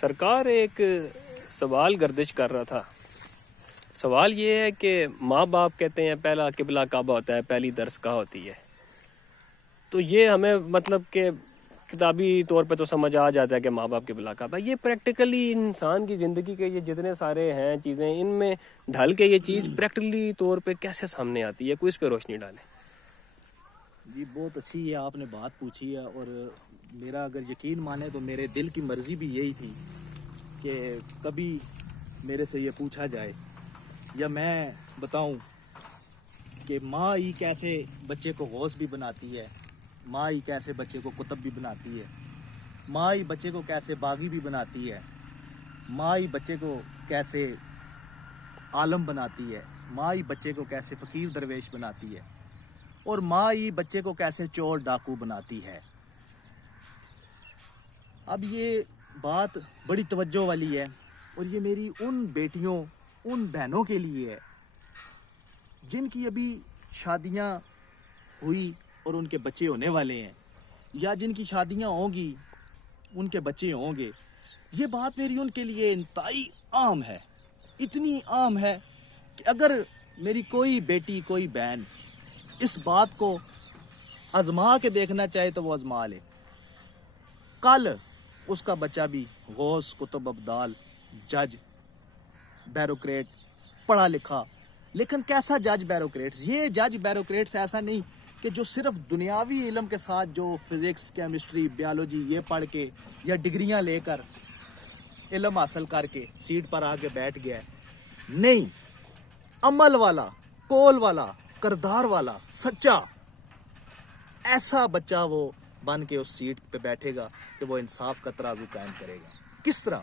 سرکار ایک سوال گردش کر رہا تھا. سوال یہ ہے کہ ماں باپ کہتے ہیں پہلا قبلہ کعبہ ہوتا ہے، پہلی درسگاہ ہوتی ہے. تو یہ ہمیں مطلب کہ کتابی طور پہ تو سمجھ آ جاتا ہے کہ ماں باپ قبلہ کعبہ. یہ پریکٹیکلی انسان کی زندگی کے یہ جتنے سارے ہیں چیزیں، ان میں ڈھل کے یہ چیز پریکٹیکلی طور پہ کیسے سامنے آتی ہے؟ کوئی اس پہ روشنی ڈالے. جی بہت اچھی ہے، آپ نے بات پوچھی ہے. اور میرا اگر یقین مانے تو میرے دل کی مرضی بھی یہی تھی کہ کبھی میرے سے یہ پوچھا جائے یا میں بتاؤں کہ ماں ہی کیسے بچے کو غوث بھی بناتی ہے، ماں ہی کیسے بچے کو قطب بھی بناتی ہے، ماں ہی بچے کو کیسے باغی بھی بناتی ہے، ماں ہی بچے کو کیسے عالم بناتی ہے، ماں ہی بچے کو کیسے فقیر درویش بناتی ہے، اور ماں ہی بچے کو کیسے چور ڈاکو بناتی ہے. اب یہ بات بڑی توجہ والی ہے، اور یہ میری ان بیٹیوں، ان بہنوں کے لیے ہے جن کی ابھی شادیاں ہوئی اور ان کے بچے ہونے والے ہیں، یا جن کی شادیاں ہوں گی ان کے بچے ہوں گے. یہ بات میری ان کے لیے انتہائی عام ہے، اتنی عام ہے کہ اگر میری کوئی بیٹی، کوئی بہن اس بات کو آزما کے دیکھنا چاہے تو وہ آزما لے. کل اس کا بچہ بھی غوث، قطب، ابدال، جج، بیوروکریٹ، پڑھا لکھا، لیکن کیسا جج بیوروکریٹس؟ یہ جج بیوروکریٹس ایسا نہیں کہ جو صرف دنیاوی علم کے ساتھ جو فزکس، کیمسٹری، بیالوجی یہ پڑھ کے یا ڈگریاں لے کر علم حاصل کر کے سیٹ پر آ کے بیٹھ گیا ہے. نہیں، عمل والا، قول والا، کردار والا، سچا، ایسا بچہ وہ بن کے اس سیٹ پہ بیٹھے گا کہ وہ انصاف کا ترازو قائم کرے گا. کس طرح؟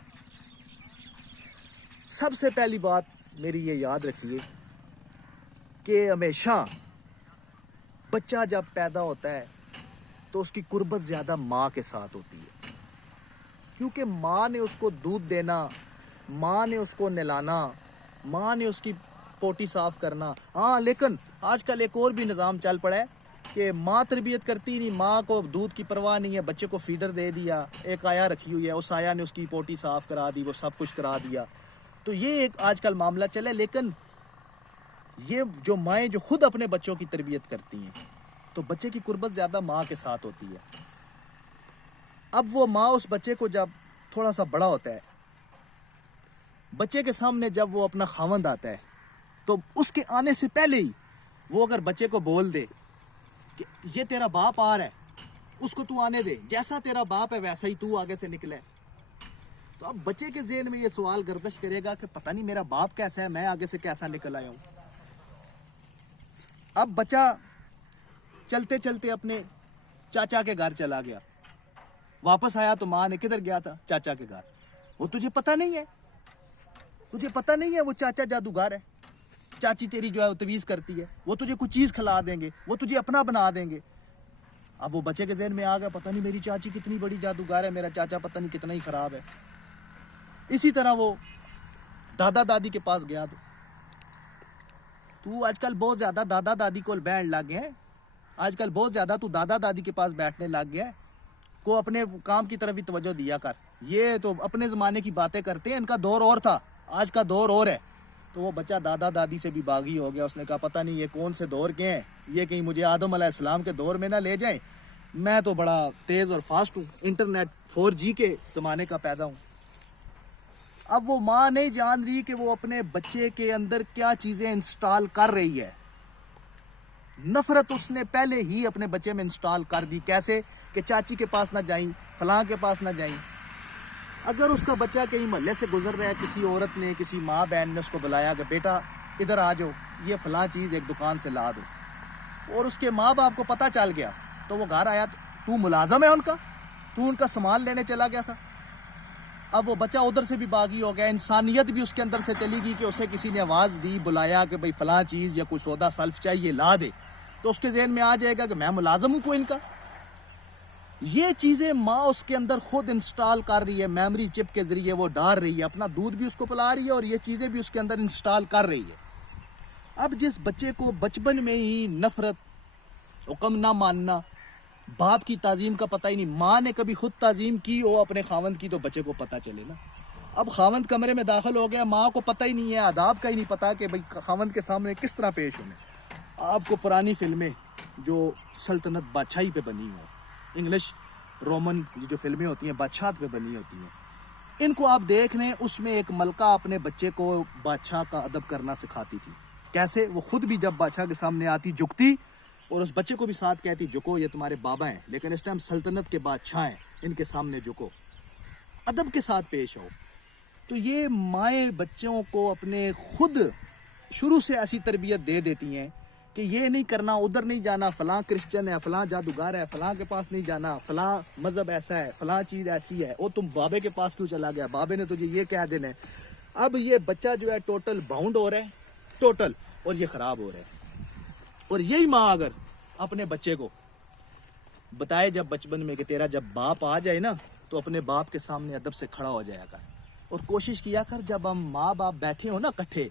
سب سے پہلی بات میری یہ یاد رکھیے کہ ہمیشہ بچہ جب پیدا ہوتا ہے تو اس کی قربت زیادہ ماں کے ساتھ ہوتی ہے، کیونکہ ماں نے اس کو دودھ دینا، ماں نے اس کو نہلانا، ماں نے اس کی پوٹی صاف کرنا. ہاں، لیکن آج کل ایک اور بھی نظام چل پڑا ہے کہ ماں تربیت کرتی نہیں، ماں کو دودھ کی پرواہ نہیں ہے، بچے کو فیڈر دے دیا، ایک آیا رکھی ہوئی ہے، اس آیا نے اس کی پوٹی صاف کرا دی، وہ سب کچھ کرا دیا. تو یہ ایک آج کل معاملہ چلا ہے. لیکن یہ جو مائیں جو خود اپنے بچوں کی تربیت کرتی ہیں تو بچے کی قربت زیادہ ماں کے ساتھ ہوتی ہے. اب وہ ماں اس بچے کو جب تھوڑا سا بڑا ہوتا ہے، بچے کے سامنے جب وہ اپنا خاوند آتا ہے تو اس کے آنے سے پہلے ہی وہ اگر بچے کو بول دے کہ یہ تیرا باپ آ رہا ہے، اس کو تو آنے دے، جیسا تیرا باپ ہے ویسا ہی تو آگے سے نکلا ہے، تو اب بچے کے ذہن میں یہ سوال گردش کرے گا کہ پتہ نہیں میرا باپ کیسا ہے، میں آگے سے کیسا نکل آیا ہوں. اب بچہ چلتے چلتے اپنے چاچا کے گھر چلا گیا، واپس آیا تو ماں نے کدھر گیا تھا؟ چاچا کے گھر. وہ تجھے پتہ نہیں ہے، تجھے پتہ نہیں ہے وہ چاچا جادوگر ہے، چاچی تیری جو ہے وہ تویز کرتی ہے، وہ تجھے کچھ چیز کھلا دیں گے، وہ تجھے اپنا بنا دیں گے. اب وہ بچے کے ذہن میں آ گیا پتہ نہیں میری چاچی کتنی بڑی جادوگر ہے، میرا چاچا پتہ نہیں کتنا ہی خراب ہے. اسی طرح وہ دادا دادی کے پاس گیا تو آج کل بہت زیادہ دادا دادی کو بیٹھ لگ گئے ہیں، آج کل بہت زیادہ تو دادا دادی کے پاس بیٹھنے لگ گیا ہے. کو اپنے کام کی طرف بھی توجہ دیا کر، یہ تو اپنے زمانے کی باتیں کرتے ہیں، ان کا دور اور تھا، آج کا دور اور ہے. تو وہ بچہ دادا دادی سے بھی باغی ہو گیا. اس نے کہا پتہ نہیں یہ کون سے دور کے ہیں، یہ کہیں مجھے آدم علیہ السلام کے دور میں نہ لے جائیں، میں تو بڑا تیز اور فاسٹ ہوں، انٹرنیٹ 4G کے زمانے کا پیدا ہوں. اب وہ ماں نہیں جان رہی کہ وہ اپنے بچے کے اندر کیا چیزیں انسٹال کر رہی ہے. نفرت اس نے پہلے ہی اپنے بچے میں انسٹال کر دی. کیسے؟ کہ چاچی کے پاس نہ جائیں، فلاں کے پاس نہ جائیں. اگر اس کا بچہ کہیں محلے سے گزر رہا ہے، کسی عورت نے، کسی ماں بہن نے اس کو بلایا کہ بیٹا ادھر آ جاؤ، یہ فلاں چیز ایک دکان سے لا دو، اور اس کے ماں باپ کو پتہ چل گیا تو وہ گھر آیا تو ملازم ہے ان کا، تو ان کا سامان لینے چلا گیا تھا. اب وہ بچہ ادھر سے بھی باغی ہو گیا، انسانیت بھی اس کے اندر سے چلی گئی کہ اسے کسی نے آواز دی، بلایا کہ بھئی فلاں چیز یا کوئی سودا سلف چاہیے لا دے، تو اس کے ذہن میں آ جائے گا کہ میں ملازم ہوں کوئی ان کا. یہ چیزیں ماں اس کے اندر خود انسٹال کر رہی ہے، میموری چپ کے ذریعے وہ ڈال رہی ہے، اپنا دودھ بھی اس کو پلا رہی ہے اور یہ چیزیں بھی اس کے اندر انسٹال کر رہی ہے. اب جس بچے کو بچپن میں ہی نفرت، حکم نہ ماننا، باپ کی تعظیم کا پتہ ہی نہیں، ماں نے کبھی خود تعظیم کی ہو اپنے خاوند کی تو بچے کو پتہ چلے نا. اب خاوند کمرے میں داخل ہو گیا, ماں کو پتہ ہی نہیں ہے, آداب کا ہی نہیں پتا کہ بھائی خاوند کے سامنے کس طرح پیش ہونے. آپ کو پرانی فلمیں جو سلطنت بادشاہی پہ بنی ہوں, انگلش رومن جو فلمیں ہوتی ہیں بادشاہت پہ بنی ہوتی ہیں, ان کو آپ دیکھ لیں, اس میں ایک ملکہ اپنے بچے کو بادشاہ کا ادب کرنا سکھاتی تھی. کیسے؟ وہ خود بھی جب بادشاہ کے سامنے آتی جھکتی اور اس بچے کو بھی ساتھ کہتی جھکو, یہ تمہارے بابا ہیں لیکن اس ٹائم سلطنت کے بادشاہ ہیں, ان کے سامنے جھکو, ادب کے ساتھ پیش ہو. تو یہ مائیں بچوں کو اپنے خود شروع سے ایسی تربیت دے دیتی ہیں کہ یہ نہیں کرنا, ادھر نہیں جانا, فلاں کرسچن ہے, فلاں جادوگر ہے, فلاں کے پاس نہیں جانا, فلاں مذہب ایسا ہے, فلاں چیز ایسی ہے, وہ تم بابے کے پاس کیوں چلا گیا, بابے نے تجھے یہ کہہ دینا ہے. اب یہ بچہ جو ہے ٹوٹل باؤنڈ ہو رہا ہے, ٹوٹل, اور یہ خراب ہو رہا ہے. اور یہی ماں اگر اپنے بچے کو بتائے جب بچپن میں کہ تیرا جب باپ آ جائے نا تو اپنے باپ کے سامنے ادب سے کھڑا ہو جایا کر, اور کوشش کیا کر جب ہم ماں باپ بیٹھے ہو نا کٹھے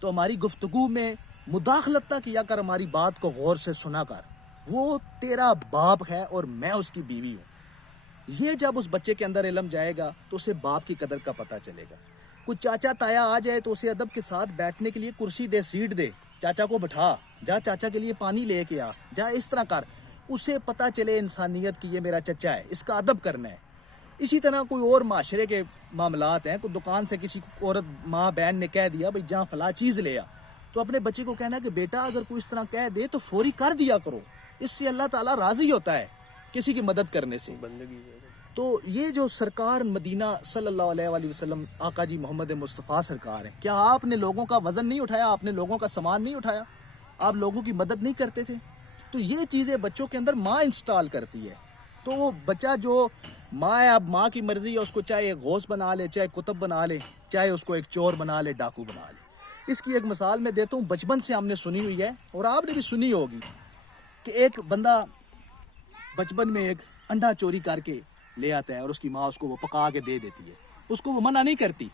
تو ہماری گفتگو میں مداخلت نہ کیا کر, ہماری بات کو غور سے سنا کر. وہ تیرا باپ ہے اور میں اس کی بیوی ہوں. یہ جب اس بچے کے اندر علم جائے گا تو اسے باپ کی قدر کا پتہ چلے گا. کچھ چاچا تایا آ جائے تو اسے ادب کے ساتھ بیٹھنے کے لیے کرسی دے, سیٹ دے, چاچا کو بٹھا, جا چاچا کے لیے پانی لے کے آ, جا اس طرح کر, اسے پتہ چلے انسانیت کی یہ میرا چچا ہے, اس کا ادب کرنا ہے. اسی طرح کوئی اور معاشرے کے معاملات ہیں, کوئی دکان سے کسی عورت ماں بہن نے کہہ دیا بھائی جہاں فلاں چیز لے آ, تو اپنے بچے کو کہنا کہ بیٹا اگر کوئی اس طرح کہہ دے تو فوری کر دیا کرو, اس سے اللہ تعالیٰ راضی ہوتا ہے کسی کی مدد کرنے سے. بندگی. تو یہ جو سرکار مدینہ صلی اللہ علیہ وآلہ وسلم آقا جی محمد مصطفیٰ سرکار ہیں, کیا آپ نے لوگوں کا وزن نہیں اٹھایا, آپ نے لوگوں کا سامان نہیں اٹھایا, آپ لوگوں کی مدد نہیں کرتے تھے؟ تو یہ چیزیں بچوں کے اندر ماں انسٹال کرتی ہے. تو وہ بچہ جو ماں ہے, اب ماں کی مرضی ہے, اس کو چاہے غوث بنا لے, چاہے کتب بنا لے, چاہے اس کو ایک چور بنا لے, ڈاکو بنا لے. اس کی ایک مثال میں دیتا ہوں, بچپن سے ہم نے سنی ہوئی ہے اور آپ نے بھی سنی ہوگی کہ ایک بندہ بچپن میں ایک انڈا چوری کر کے لے آتا ہے اور اس کی ماں اس کو وہ پکا کے دے دیتی ہے. اس کو وہ منع نہیں کرتی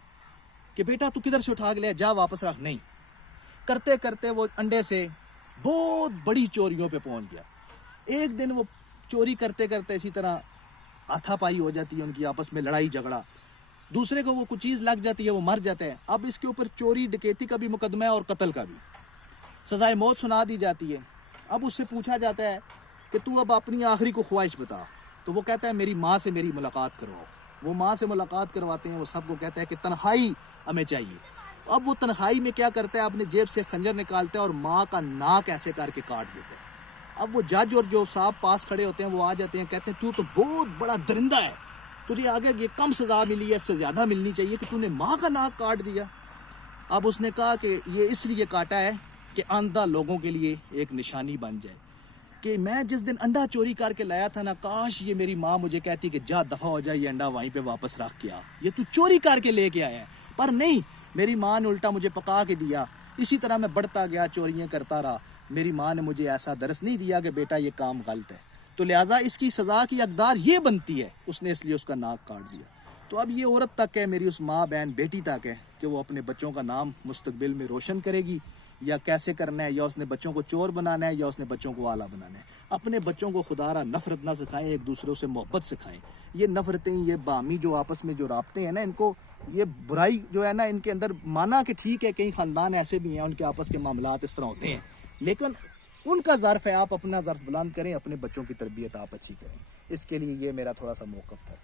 کہ بیٹا تو کدھر سے اٹھا کے لے جا, واپس رکھ, نہیں. کرتے کرتے وہ انڈے سے بہت بڑی چوریوں پہ پہنچ گیا. ایک دن وہ چوری کرتے کرتے اسی طرح ہاتھا پائی ہو جاتی ہے, ان کی آپس میں لڑائی جھگڑا, دوسرے کو وہ کچھ چیز لگ جاتی ہے, وہ مر جاتا ہے. اب اس کے اوپر چوری ڈکیتی کا بھی مقدمہ ہے اور قتل کا بھی, سزائے موت سنا دی جاتی ہے. اب اس سے پوچھا جاتا ہے کہ تو اب اپنی آخری کو خواہش بتا, تو وہ کہتا ہے میری ماں سے میری ملاقات کرواؤ. وہ ماں سے ملاقات کرواتے ہیں, وہ سب کو کہتا ہے کہ تنہائی ہمیں چاہیے. اب وہ تنہائی میں کیا کرتا ہے, اپنے جیب سے خنجر نکالتا ہے اور ماں کا ناک ایسے کر کے کاٹ دیتا ہے. اب وہ جج اور جو صاحب پاس کھڑے ہوتے ہیں وہ آ جاتے ہیں, کہتے ہیں تو بہت بڑا درندہ ہے, تجھے آگے یہ کم سزا ملی ہے, اس سے زیادہ ملنی چاہیے کہ تو نے ماں کا ناک کاٹ دیا. اب اس نے کہا کہ یہ اس لیے کاٹا ہے کہ اندھا لوگوں کے لیے ایک نشانی بن جائے, کہ میں جس دن انڈا چوری کر کے لایا تھا نا, کاش یہ میری ماں مجھے کہتی کہ جا دفع ہو جائے, یہ انڈا وہیں پہ واپس رکھ کے آ, یہ تو چوری کر کے لے کے آیا ہے. پر نہیں, میری ماں نے الٹا مجھے پکا کے دیا. اسی طرح میں بڑھتا گیا, چوریاں کرتا رہا, میری ماں نے مجھے ایسا درس نہیں دیا کہ بیٹا یہ کام غلط ہے, تو لہٰذا اس کی سزا کی حقدار یہ بنتی ہے, اس نے اس لیے اس کا ناک کاٹ دیا. تو اب یہ عورت تک ہے, میری اس ماں بہن بیٹی تک ہے کہ وہ اپنے بچوں کا نام مستقبل میں روشن کرے گی, یا کیسے کرنا ہے, یا اس نے بچوں کو چور بنانا ہے یا اس نے بچوں کو آلہ بنانا ہے. اپنے بچوں کو خدا را نفرت نہ سکھائیں, ایک دوسروں سے محبت سکھائیں. یہ نفرتیں, یہ باہمی جو آپس میں جو رابطے ہیں نا, ان کو یہ برائی جو ہے نا ان کے اندر, مانا کہ ٹھیک ہے کئی خاندان ایسے بھی ہیں ان کے آپس کے معاملات اس طرح ہوتے ہیں, لیکن ان کا ظرف ہے آپ اپنا ظرف بلند کریں, اپنے بچوں کی تربیت آپ اچھی کریں. اس کے لیے یہ میرا تھوڑا سا موقف تھا.